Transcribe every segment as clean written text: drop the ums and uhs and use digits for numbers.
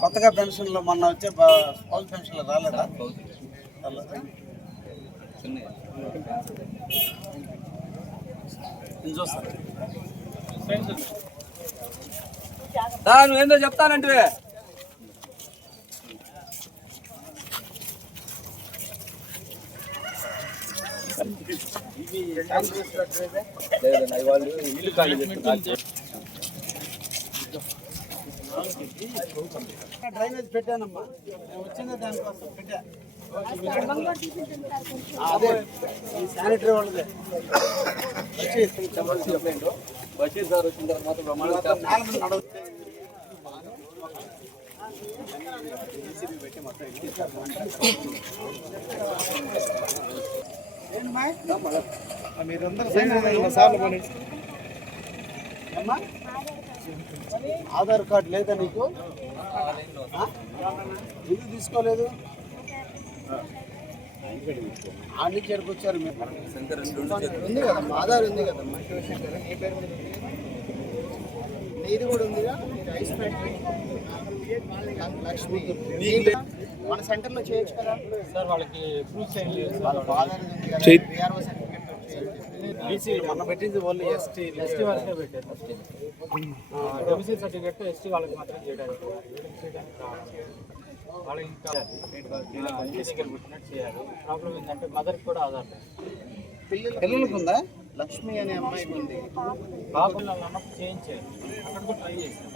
కొత్తగా పెన్షన్లు మొన్న వచ్చే స్కూల్ పెన్షన్లు రాలేదా? నువ్వేందో చెప్తానంటే వాళ్ళు ఇల్లు ఖాళీ డ్రైనేజ్ పెట్టానమ్మా, వచ్చింది దానికోసం పెట్టా. అదే ఈ శానిటరీ వాళ్ళదే బషీర్ సార్ వచ్చిన తర్వాత మీరందరూ అమ్మా ఆధార్ కార్డు లేదా నీకు? ఎందుకు తీసుకోలేదు? అన్ని చేరుకొచ్చారు మీరు. ఉంది కదమ్మా, ఆధార్ ఉంది కదమ్మా. నీది కూడా ఉందిగా. రైస్ ఫ్యాక్టరీ లక్ష్మి మన సెంటర్లో చేయొచ్చు కదా సార్. వాళ్ళకి ప్రూఫ్స్ ఏం లేదు. PRO సర్టిఫికెట్ బీసీ మొన్న పెట్టింది ఓన్లీ ఎస్టీ వరకే పెట్టారు. డొమిసైల్ సర్టిఫికెట్ ఎస్టీ వాళ్ళకి మాత్రం చేయడానికి వాళ్ళకి ఇంకా పెట్టినట్టు చేయాలి. ప్రాబ్లం ఏంటంటే మదర్కి కూడా ఆధార్ పిల్లలకు ఉందా? లక్ష్మి అనే అమ్మాయికి ఉంది. బాబు అన్నప్పుడు చేయించారు, అక్కడ కూడా ట్రై చేశారు.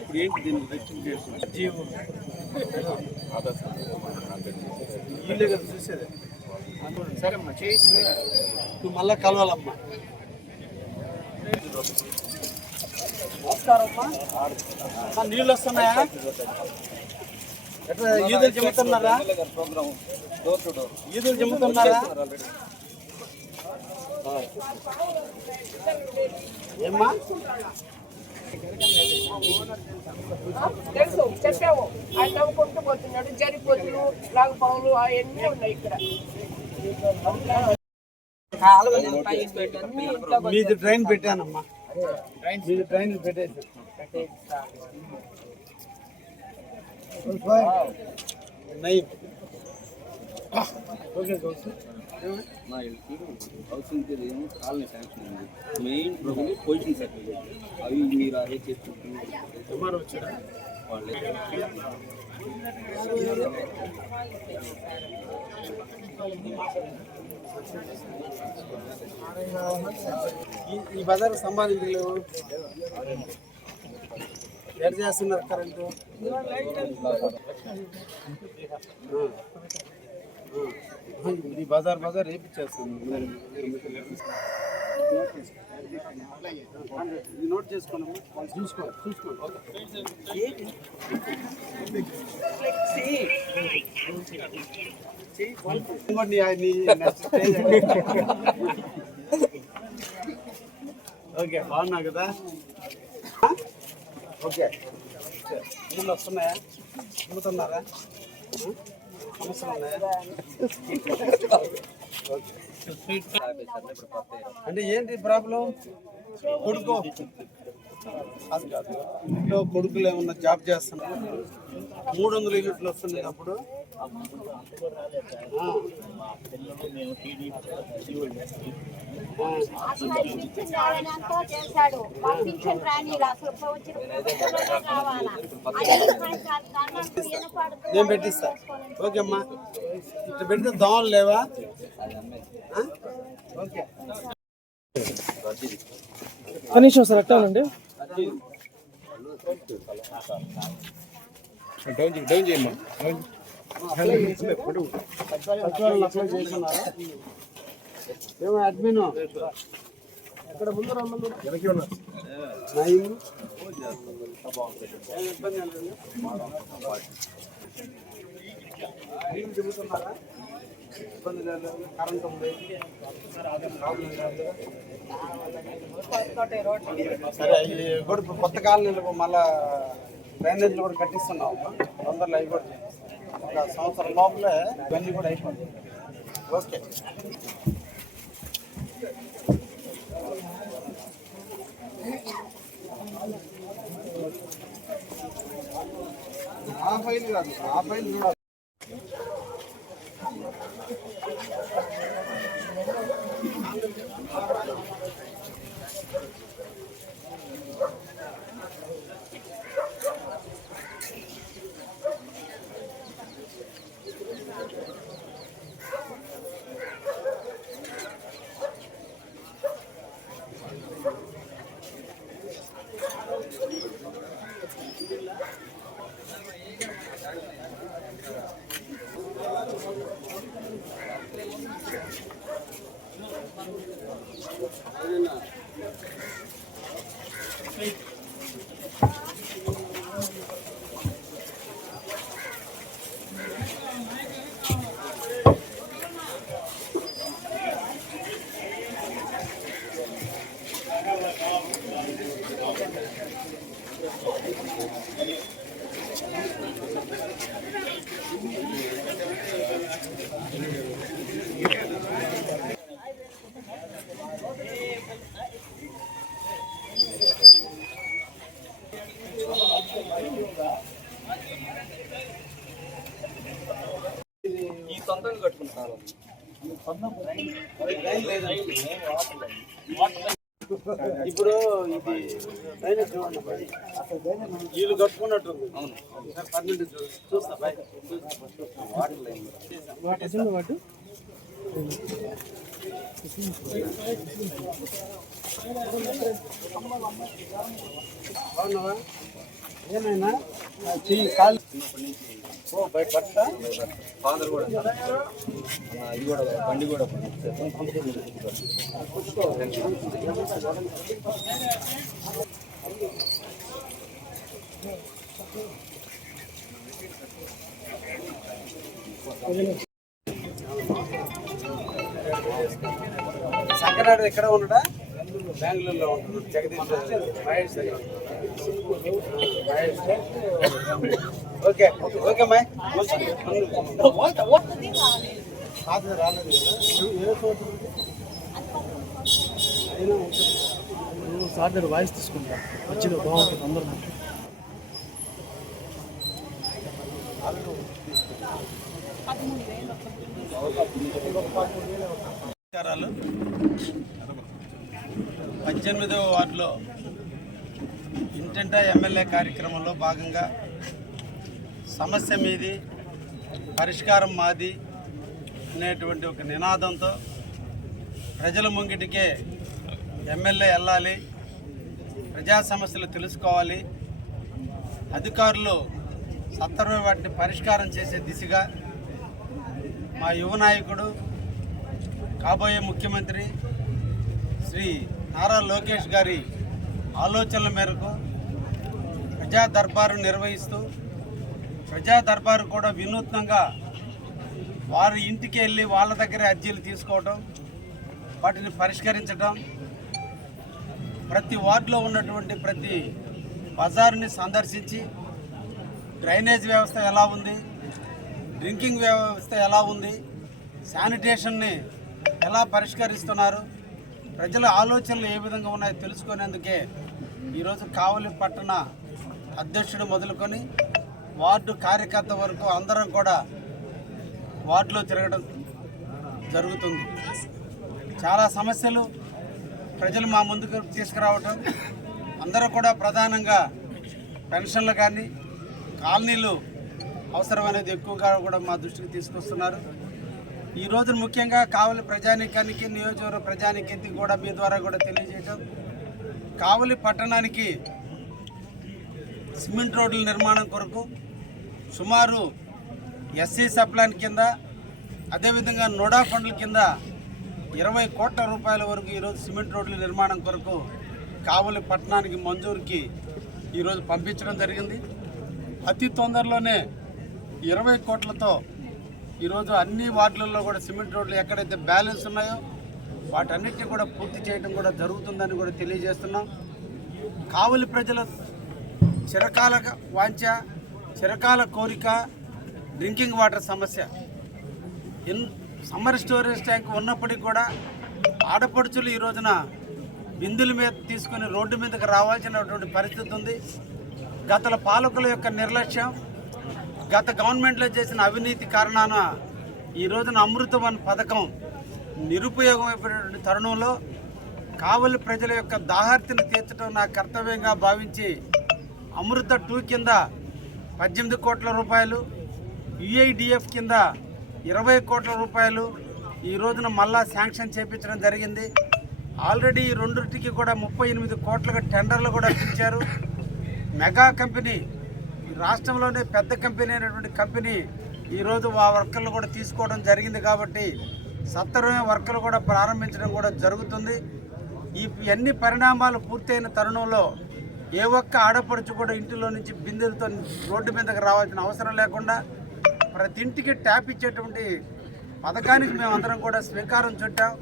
ఇప్పుడు ఏంటి దీన్ని రెస్ట్రిక్ట్ చేస్తుంది? జీవో వీళ్ళే కదా చూసేది. సరే అమ్మా చేసి నువ్వు మళ్ళా కలవాలమ్మా. నమస్కారమ్మా. నీళ్ళు వస్తున్నాయా? ఎట్లా ఈదులు చెబుతున్నారా? ఈదులు చెబుతున్నారా? ఏమ్మా తెలుసు, చెప్పాము. ఆయన నవ్వుకుంటూ పోతున్నాడు. జరిపోతులు రాగపావులు అవన్నీ ఉన్నాయి ఇక్కడ. మీది ట్రైన్ పెట్టానమ్మా. మీది ట్రైన్ పెట్టేసి మా ఇంటికి హౌసింగ్ ఏమో కాలనీ శాంక్షన్ ఉంది. Main problem position certificate. అవి మీరు అదే చేసుకుంటున్నారు వాళ్ళే. ఈ బజార్ సంపాదించలేవు. ఎక్కడ చేస్తున్నారు కరెంటు? ఈ బజార్ రేపిచ్చేస్తాను. నోట్ చేసుకోండి, చూసుకోండి. ఓకే, బాగున్నా కదా? ఓకే, నీళ్ళు వస్తున్నాయా? అమ్ముతున్నారా? సమస్యలు ఉన్నాయా? అంటే ఏంటి ప్రాబ్లం? కొడుకు ఇంట్లో కొడుకులు ఏమన్నా జాబ్ చేస్తున్నారు? 300 యూనిట్లు వస్తుంది అప్పుడు. నేను పెట్టిస్తా. ఓకే అమ్మా, ఇట్లా పెడితే దోమలు లేవా? ఓకే, కనీసం సార్ అట్టానండి. డౌన్ చేయమ్మా. అప్లై చేస్తున్నారా? ఏమో అడ్మిన్ ఎక్కడ ముందు రమ్మను. చెబుతున్నారా? ఇబ్బంది లేదు, కరెంట్ ఉంది. సరే, అవి కూడా కొత్త కాలనీలకు మళ్ళా డ్రైనేజ్లు కూడా కట్టిస్తున్నాం. తొందరలో అవి కూడా ఒక సంవత్సరం లోపలే ఇవన్నీ కూడా అయిపోతుంది. ఓకే. పైన కాదు, ఆ పైన చూడాలి. ఈ సొంతంగా కట్టుకుంటారు. ఇప్పుడు ఇది డ్రైనేజ్ చూడండి, వీళ్ళు కట్టుకున్నట్టు. అవును, పన్నెండు చూస్తా బయట వాటర్ లైన్ బాగున్నావా? ఏమైనా చెయ్యి కాలు బయట పడతా. ఫాదర్ కూడా ఇది కూడా బండి కూడా సంకనాడు ఎక్కడ ఉండడా? బెంగళూరులో ఉంటున్నాడు. జగదీష్ మహేష్ దగ్గర. ఓకే ఓకే మై రాలేదు సార్ దగ్గర వాయిస్ తీసుకుంటా, మధ్యలో బాగుంటుంది అందరూ. నమస్కారాలు. 18వ వార్డులో ఇంటింటా ఎమ్మెల్యే కార్యక్రమంలో భాగంగా సమస్య మీది పరిష్కారం మాది అనేటువంటి ఒక నినాదంతో ప్రజల ముంగిటికే ఎమ్మెల్యే వెళ్ళాలి, ప్రజా సమస్యలు తెలుసుకోవాలి, అధికారులు సత్వరమే వాటిని పరిష్కారం చేసే దిశగా మా యువ నాయకుడు కాబోయే ముఖ్యమంత్రి శ్రీ నారా లోకేష్ గారి ఆలోచనల మేరకు ప్రజా దర్బారు నిర్వహిస్తూ ప్రజా దర్బారు కూడా వినూత్నంగా వారి ఇంటికి వెళ్ళి వాళ్ళ దగ్గరే అర్జీలు తీసుకోవడం, వాటిని పరిష్కరించడం, ప్రతి వార్డులో ఉన్నటువంటి ప్రతి బజారుని సందర్శించి డ్రైనేజ్ వ్యవస్థ ఎలా ఉంది, డ్రింకింగ్ వ్యవస్థ ఎలా ఉంది, శానిటేషన్ని ఎలా పరిష్కరిస్తున్నారు, ప్రజల ఆలోచనలు ఏ విధంగా ఉన్నాయో తెలుసుకునేందుకే ఈరోజు కావలి పట్టణ అధ్యక్షుడు మొదలుకొని వార్డు కార్యకర్త వరకు అందరం కూడా వార్డులో తిరగడం జరుగుతుంది. చాలా సమస్యలు ప్రజలు మా ముందుకు తీసుకురావటం, అందరూ కూడా ప్రధానంగా పెన్షన్లు కానీ కాలనీలు అవసరమనేది ఎక్కువగా కూడా మా దృష్టికి తీసుకొస్తున్నారు. ఈరోజు ముఖ్యంగా కావలి ప్రజానీకానికి, నియోజకవర్గ ప్రజానీకానికి కూడా మీ ద్వారా కూడా తెలియజేయటం, కావలి పట్టణానికి సిమెంట్ రోడ్ల నిర్మాణం కొరకు సుమారు ఎస్సీ సప్లాన్ కింద, అదేవిధంగా నోడా ఫండ్ల కింద 20 కోట్ల రూపాయల వరకు ఈరోజు సిమెంట్ రోడ్ల నిర్మాణం కొరకు కావలి పట్టణానికి మంజూరుకి ఈరోజు పంపించడం జరిగింది. అతి తొందరలోనే 20 కోట్లతో ఈరోజు అన్ని వార్డులలో కూడా సిమెంట్ రోడ్లు ఎక్కడైతే బ్యాలెన్స్ ఉన్నాయో వాటన్నిటిని కూడా పూర్తి చేయడం కూడా జరుగుతుందని కూడా తెలియజేస్తున్నాం. కావలి ప్రజల చిరకాల వాంఛ, చిరకాల కోరిక డ్రింకింగ్ వాటర్ సమస్య. సమ్మర్ స్టోరేజ్ ట్యాంక్ ఉన్నప్పటికీ కూడా ఆడపడుచులు ఈ రోజున బిందుల మీద తీసుకుని రోడ్డు మీదకి రావాల్సినటువంటి పరిస్థితి ఉంది. గత పాలకుల యొక్క నిర్లక్ష్యం, గత గవర్నమెంట్లో చేసిన అవినీతి కారణాన ఈ రోజున అమృతవన్ పథకం నిరుపయోగం అయిపోయినటువంటి తరుణంలో కావలి ప్రజల యొక్క దాహార్తిని తీర్చడం నా కర్తవ్యంగా భావించి అమృత 2 కింద 18 కోట్ల రూపాయలు, యుఐడిఎఫ్ కింద 20 కోట్ల రూపాయలు ఈ రోజున మళ్ళా శాంక్షన్ చేయించడం జరిగింది. ఆల్రెడీ ఈ రెండింటికి కూడా 38 కోట్లుగా టెండర్లు కూడా పిలిచారు. మెగా కంపెనీ, రాష్ట్రంలోనే పెద్ద కంపెనీ అయినటువంటి కంపెనీ ఈరోజు ఆ వర్కర్లు కూడా తీసుకోవడం జరిగింది. కాబట్టి సత్వరమే వర్కర్లు కూడా ప్రారంభించడం కూడా జరుగుతుంది. ఈ అన్ని పరిణామాలు పూర్తయిన తరుణంలో ఏ ఒక్క ఆడపడుచు కూడా ఇంటిలో నుంచి బిందెలతో రోడ్డు మీదకి రావాల్సిన అవసరం లేకుండా ప్రతి ఇంటికి ట్యాప్ ఇచ్చేటువంటి పథకానికి మేమందరం కూడా స్వీకారం చుట్టాం.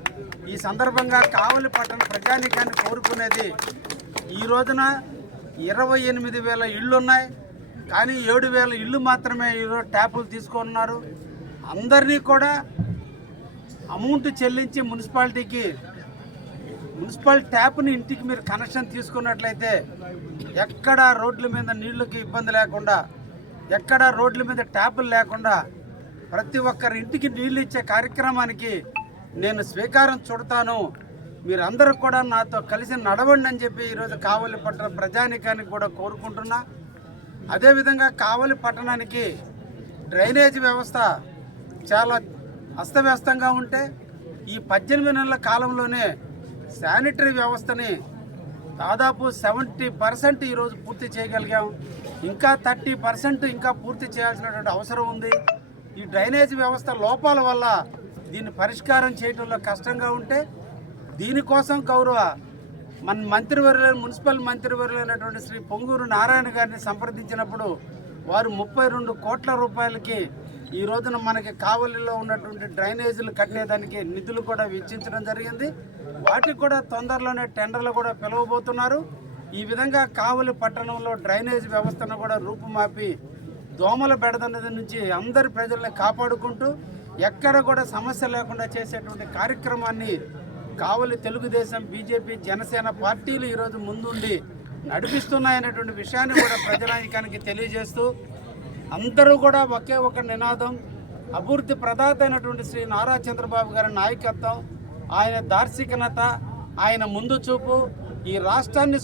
ఈ సందర్భంగా కావలి పట్టణ ప్రజానీకాన్ని కోరుకునేది, ఈ రోజున 28,000 ఇళ్ళు ఉన్నాయి, కానీ 7,000 ఇళ్ళు మాత్రమే ఈరోజు ట్యాపులు తీసుకున్నారు. అందరినీ కూడా అమౌంట్ చెల్లించి మున్సిపాలిటీకి మున్సిపల్ ట్యాప్ని ఇంటికి మీరు కనెక్షన్ తీసుకున్నట్లయితే ఎక్కడ రోడ్ల మీద నీళ్ళకి ఇబ్బంది లేకుండా, ఎక్కడ రోడ్ల మీద ట్యాపులు లేకుండా ప్రతి ఒక్కరి ఇంటికి నీళ్ళు ఇచ్చే కార్యక్రమానికి నేను స్వీకారం చుడతాను. మీరందరూ కూడా నాతో కలిసి నడవండి అని చెప్పి ఈరోజు కావలి పట్టణ ప్రజానీకానికి కూడా కోరుకుంటున్నా. అదేవిధంగా కావలి పట్టణానికి డ్రైనేజ్ వ్యవస్థ చాలా అస్తవ్యస్తంగా ఉంటే ఈ 18 నెలల కాలంలోనే శానిటరీ వ్యవస్థని దాదాపు 70% ఈరోజు పూర్తి చేయగలిగాం. ఇంకా 30% ఇంకా పూర్తి చేయాల్సినటువంటి అవసరం ఉంది. ఈ డ్రైనేజ్ వ్యవస్థ లోపాల వల్ల దీన్ని పరిష్కారం చేయడంలో కష్టంగా ఉంటే దీనికోసం గౌరవ మన మంత్రివర్యులు, మున్సిపల్ మంత్రివర్యులైనటువంటి శ్రీ పొంగూరు నారాయణ గారిని సంప్రదించినప్పుడు వారు 32 కోట్ల రూపాయలకి ఈ రోజున మనకి కావలిలో ఉన్నటువంటి డ్రైనేజీలు కట్టేదానికి నిధులు కూడా వెచ్చించడం జరిగింది. వాటికి కూడా తొందరలోనే టెండర్లు కూడా పిలవబోతున్నారు. ఈ విధంగా కావలి పట్టణంలో డ్రైనేజ్ వ్యవస్థను కూడా రూపుమాపి దోమల బెడద నుంచి అందరి ప్రజల్ని కాపాడుకుంటూ ఎక్కడ కూడా సమస్య లేకుండా చేసేటువంటి కార్యక్రమాన్ని కావలి తెలుగుదేశం, బీజేపీ, జనసేన పార్టీలు ఈరోజు ముందుండి నడిపిస్తున్నాయనేటువంటి విషయాన్ని కూడా ప్రజానీకానికి తెలియజేస్తూ అందరూ కూడా ఒకే ఒక నినాదం, అభివృద్ధి ప్రదాత అయినటువంటి శ్రీ నారా చంద్రబాబు గారి నాయకత్వం, ఆయన దార్శనికత, ఆయన ముందు చూపు ఈ రాష్ట్రాన్ని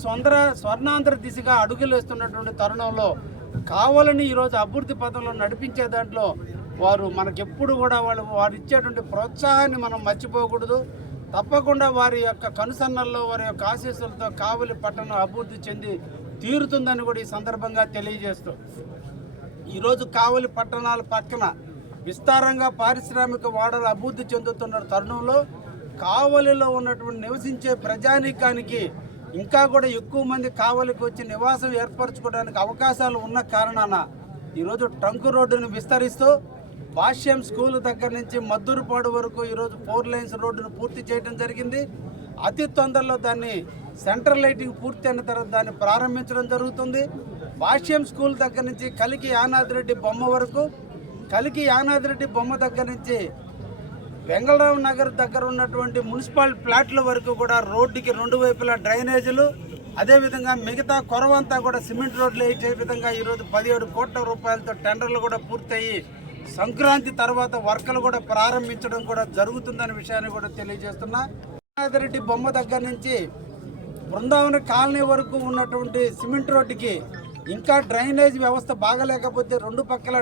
స్వర్ణాంధ్ర దిశగా అడుగులేస్తున్నటువంటి తరుణంలో కావాలని ఈరోజు అభివృద్ధి పథంలో నడిపించే దాంట్లో వారు మనకెప్పుడు కూడా వారు ఇచ్చేటువంటి ప్రోత్సాహాన్ని మనం మర్చిపోకూడదు. తప్పకుండా వారి యొక్క కనుసన్నల్లో, వారి యొక్క ఆశీస్సులతో కావలి పట్టణం అభివృద్ధి చెంది తీరుతుందని కూడా ఈ సందర్భంగా తెలియజేస్తూ ఈరోజు కావలి పట్టణాల పక్కన విస్తారంగా పారిశ్రామిక వాడలు అభివృద్ధి చెందుతున్న తరుణంలో కావలిలో ఉన్నటువంటి నివసించే ప్రజానీకానికి ఇంకా కూడా ఎక్కువ మంది కావలికి వచ్చి నివాసం ఏర్పరచుకోవడానికి అవకాశాలు ఉన్న కారణాన ఈరోజు ట్రంక్ రోడ్డును విస్తరిస్తూ భాష్యం స్కూల్ దగ్గర నుంచి మద్దూరుపాడు వరకు ఈరోజు 4 లైన్స్ రోడ్డును పూర్తి చేయడం జరిగింది. అతి తొందరలో దాన్ని సెంట్రల్ లైటింగ్ పూర్తి అయిన తర్వాత దాన్ని ప్రారంభించడం జరుగుతుంది. భాష్యం స్కూల్ దగ్గర నుంచి కలికి యానాదిరెడ్డి బొమ్మ వరకు, కలికి యానాదిరెడ్డి బొమ్మ దగ్గర నుంచి వెంగళరావు నగర్ దగ్గర ఉన్నటువంటి మున్సిపల్ ప్లాట్ల వరకు కూడా రోడ్డుకి 2 వైపులా డ్రైనేజీలు, అదేవిధంగా మిగతా కొరవంతా కూడా సిమెంట్ రోడ్లు వేసే విధంగా ఈరోజు 17 కోట్ల రూపాయలతో టెండర్లు కూడా పూర్తయి సంక్రాంతి తర్వాత వర్కలు కూడా ప్రారంభించడం కూడా జరుగుతుందనే విషయాన్ని కూడా తెలియజేస్తున్నా. యానాదిరెడ్డి బొమ్మ దగ్గర నుంచి బృందావన కాలనీ వరకు ఉన్నటువంటి సిమెంట్ రోడ్డుకి ఇంకా డ్రైనేజ్ వ్యవస్థ బాగలేకపోతే 2 పక్కల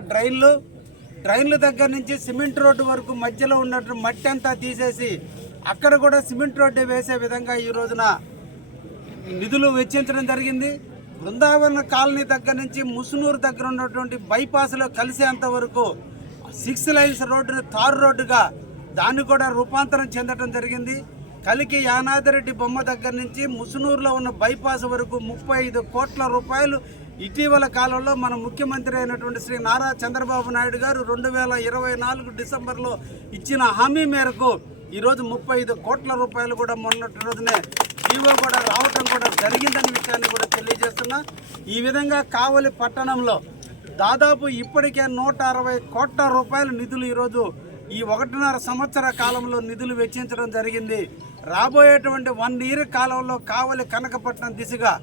డ్రైన్ల దగ్గర నుంచి సిమెంట్ రోడ్డు వరకు మధ్యలో ఉన్నటువంటి మట్టి అంతా తీసేసి అక్కడ కూడా సిమెంట్ రోడ్డు వేసే విధంగా ఈ రోజున నిధులు వెచ్చించడం జరిగింది. బృందావన కాలనీ దగ్గర నుంచి ముసునూరు దగ్గర ఉన్నటువంటి బైపాస్లో కలిసేంత వరకు 6 లైన్స్ రోడ్డును తారు రోడ్డుగా దాన్ని కూడా రూపాంతరం చెందడం జరిగింది. కలికి యానాదిరెడ్డి బొమ్మ దగ్గర నుంచి ముసునూరులో ఉన్న బైపాస్ వరకు 35 కోట్ల రూపాయలు ఇటీవల కాలంలో మన ముఖ్యమంత్రి అయినటువంటి శ్రీ నారా చంద్రబాబు నాయుడు గారు 2024 డిసెంబర్లో ఇచ్చిన హామీ మేరకు ఈరోజు 35 కోట్ల రూపాయలు కూడా మొన్నటి రోజునే జీవో కూడా రావటం కూడా జరిగిందనే విషయాన్ని కూడా తెలియజేస్తున్నా. ఈ విధంగా కావలి పట్టణంలో దాదాపు ఇప్పటికే 160 కోట్ల రూపాయల నిధులు ఈరోజు ఈ 1.5 సంవత్సర కాలంలో నిధులు వెచ్చించడం జరిగింది. రాబోయేటువంటి 1 ఇయర్ కాలంలో కావలి కనకపట్నం దిశగా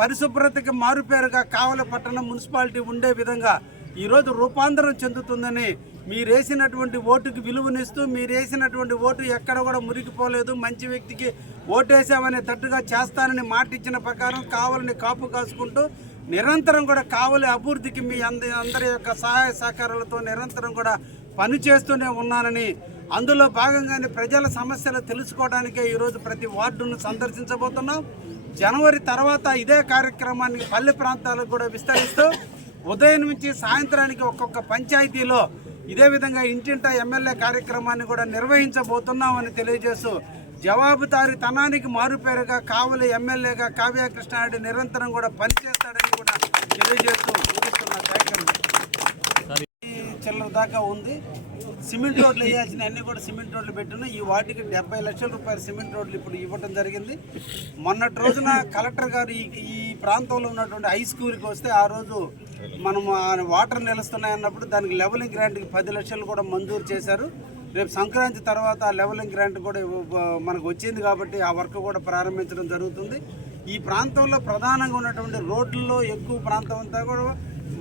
పరిశుభ్రతకి మారుపేరుగా కావలి పట్టణం మున్సిపాలిటీ ఉండే విధంగా ఈరోజు రూపాంతరం చెందుతుందని మీరు వేసినటువంటి ఓటుకి విలువనిస్తూ మీరు వేసినటువంటి ఓటు ఎక్కడ కూడా మురికిపోలేదు, మంచి వ్యక్తికి ఓటేసామనే తట్టుగా చేస్తానని మాట ఇచ్చిన ప్రకారం కావలిని కాపు కాసుకుంటూ నిరంతరం కూడా కావలి అభివృద్ధికి మీ అందరి యొక్క సహాయ సహకారాలతో నిరంతరం కూడా పనిచేస్తూనే ఉన్నానని, అందులో భాగంగానే ప్రజల సమస్యలు తెలుసుకోవడానికే ఈరోజు ప్రతి వార్డును సందర్శించబోతున్నాం. జనవరి తర్వాత ఇదే కార్యక్రమాన్ని పల్లె ప్రాంతాలకు కూడా విస్తరిస్తూ ఉదయం నుంచి సాయంత్రానికి ఒక్కొక్క పంచాయతీలో ఇదే విధంగా ఇంటింటా ఎమ్మెల్యే కార్యక్రమాన్ని కూడా నిర్వహించబోతున్నామని తెలియజేస్తూ జవాబుదారీతనానికి మారుపేరుగా కావలి ఎమ్మెల్యేగా కావ్య కృష్ణారెడ్డి నిరంతరం కూడా పనిచేస్తాడని కూడా తెలియజేస్తూ ముగిస్తున్న కార్యక్రమం చిల్లర దాకా ఉంది. సిమెంట్ రోడ్లు వేయాల్సిన అన్ని కూడా సిమెంట్ రోడ్లు పెట్టినా ఈ వాటికి 70 లక్షల రూపాయల సిమెంట్ రోడ్లు ఇప్పుడు ఇవ్వడం జరిగింది. మొన్నటి రోజున కలెక్టర్ గారు ఈ ప్రాంతంలో ఉన్నటువంటి హై స్కూల్కి వస్తే ఆ రోజు మనము వాటర్ నిలుస్తున్నాయన్నప్పుడు దానికి లెవెలింగ్ గ్రాంట్కి 10 లక్షలు కూడా మంజూరు చేశారు. రేపు సంక్రాంతి తర్వాత ఆ లెవెలింగ్ గ్రాంట్ కూడా మనకు వచ్చింది కాబట్టి ఆ వర్క్ కూడా ప్రారంభించడం జరుగుతుంది. ఈ ప్రాంతంలో ప్రధానంగా ఉన్నటువంటి రోడ్లలో ఎక్కువ ప్రాంతం అంతా కూడా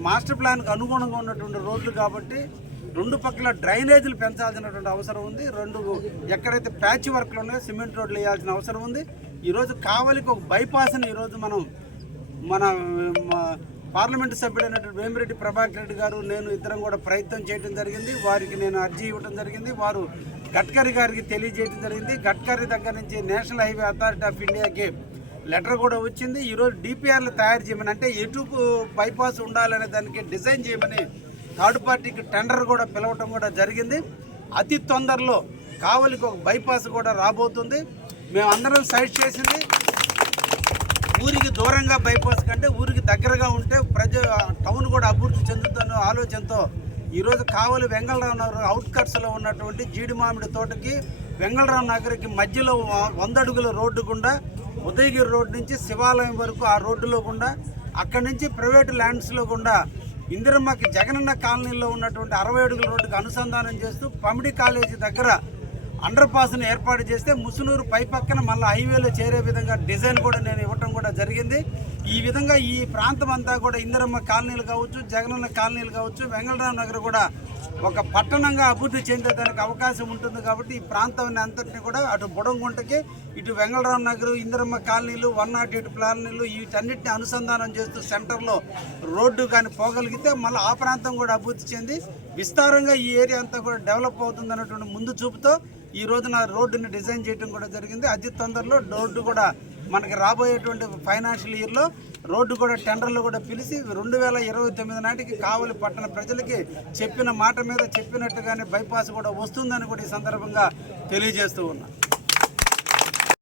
మాస్టర్ ప్లాన్కి అనుగుణంగా ఉన్నటువంటి రోడ్లు కాబట్టి రెండు పక్కల డ్రైనేజీలు పెంచాల్సినటువంటి అవసరం ఉంది. ఎక్కడైతే ప్యాచ్ వర్క్లు ఉన్నాయో సిమెంట్ రోడ్లు వేయాల్సిన అవసరం ఉంది. ఈరోజు కావలికి ఒక బైపాస్ని ఈరోజు మన పార్లమెంటు సభ్యుడైనటువంటి వేమిరెడ్డి ప్రభాకర్ రెడ్డి గారు నేను ఇద్దరం కూడా ప్రయత్నం చేయడం జరిగింది. వారికి నేను అర్జీ ఇవ్వడం జరిగింది. వారు గడ్కరీ గారికి తెలియజేయడం జరిగింది. గడ్కరీ దగ్గర నుంచి నేషనల్ హైవే అథారిటీ ఆఫ్ ఇండియాకి లెటర్ కూడా వచ్చింది. ఈరోజు డిపిఆర్లు తయారు చేయమని, అంటే ఎటు బైపాస్ ఉండాలనే దానికి డిజైన్ చేయమని థర్డ్ పార్టీకి టెండర్ కూడా పిలవటం కూడా జరిగింది. అతి తొందరలో కావలికి ఒక బైపాస్ కూడా రాబోతుంది. మేమందరం సైడ్ చేసింది ఊరికి దూరంగా బైపాస్ కంటే ఊరికి దగ్గరగా ఉంటే టౌన్ కూడా అభివృద్ధి చెందుతున్న ఆలోచనతో ఈరోజు కావలి వెంగళరావు నగర్ అవుట్కట్స్లో ఉన్నటువంటి జీడి మామిడి తోటకి వెంగళరావు నగర్కి మధ్యలో 100 అడుగుల రోడ్డు గుండా ఉదయగిరి రోడ్డు నుంచి శివాలయం వరకు ఆ రోడ్డులో గుండా అక్కడి నుంచి ప్రైవేటు ల్యాండ్స్లో గుండా ఇందిరమ్మకి జగనన్న కాలనీలో ఉన్నటువంటి 60 అడుగుల రోడ్డుకి అనుసంధానం చేస్తూ పమిడి కాలేజీ దగ్గర అండర్ పాస్ను ఏర్పాటు చేస్తే ముసునూరు పై పక్కన మళ్ళీ హైవేలో చేరే విధంగా డిజైన్ కూడా నేను ఇవ్వటం కూడా జరిగింది. ఈ విధంగా ఈ ప్రాంతం అంతా కూడా ఇందిరమ్మ కాలనీలు కావచ్చు, జగనన్న కాలనీలు కావచ్చు, వెంగళరావు నగర్ కూడా ఒక పట్టణంగా అభివృద్ధి చెందేదానికి అవకాశం ఉంటుంది. కాబట్టి ఈ ప్రాంతాన్ని అంతటిని కూడా అటు బుడంగుంటకి ఇటు వెంగళరావు నగర్, ఇందిరమ్మ కాలనీలు, 108 కాలనీలు వీటన్నిటిని అనుసంధానం చేస్తూ సెంటర్లో రోడ్డు కానీ పోగలిగితే మళ్ళీ ఆ ప్రాంతం కూడా అభివృద్ధి చెంది విస్తారంగా ఈ ఏరియా అంతా కూడా డెవలప్ అవుతుంది అన్నటువంటి ముందు చూపుతో ఈ రోజున రోడ్డుని డిజైన్ చేయడం కూడా జరిగింది. అతి తొందరలో రోడ్డు కూడా మనకి రాబోయేటువంటి ఫైనాన్షియల్ ఇయర్లో రోడ్డు కూడా టెండర్లు కూడా పిలిచి 2029 నాటికి కావలి పట్టణ ప్రజలకి చెప్పిన మాట మీద చెప్పినట్టుగానే బైపాస్ కూడా వస్తుందని కూడా ఈ సందర్భంగా తెలియజేస్తూ ఉన్నా.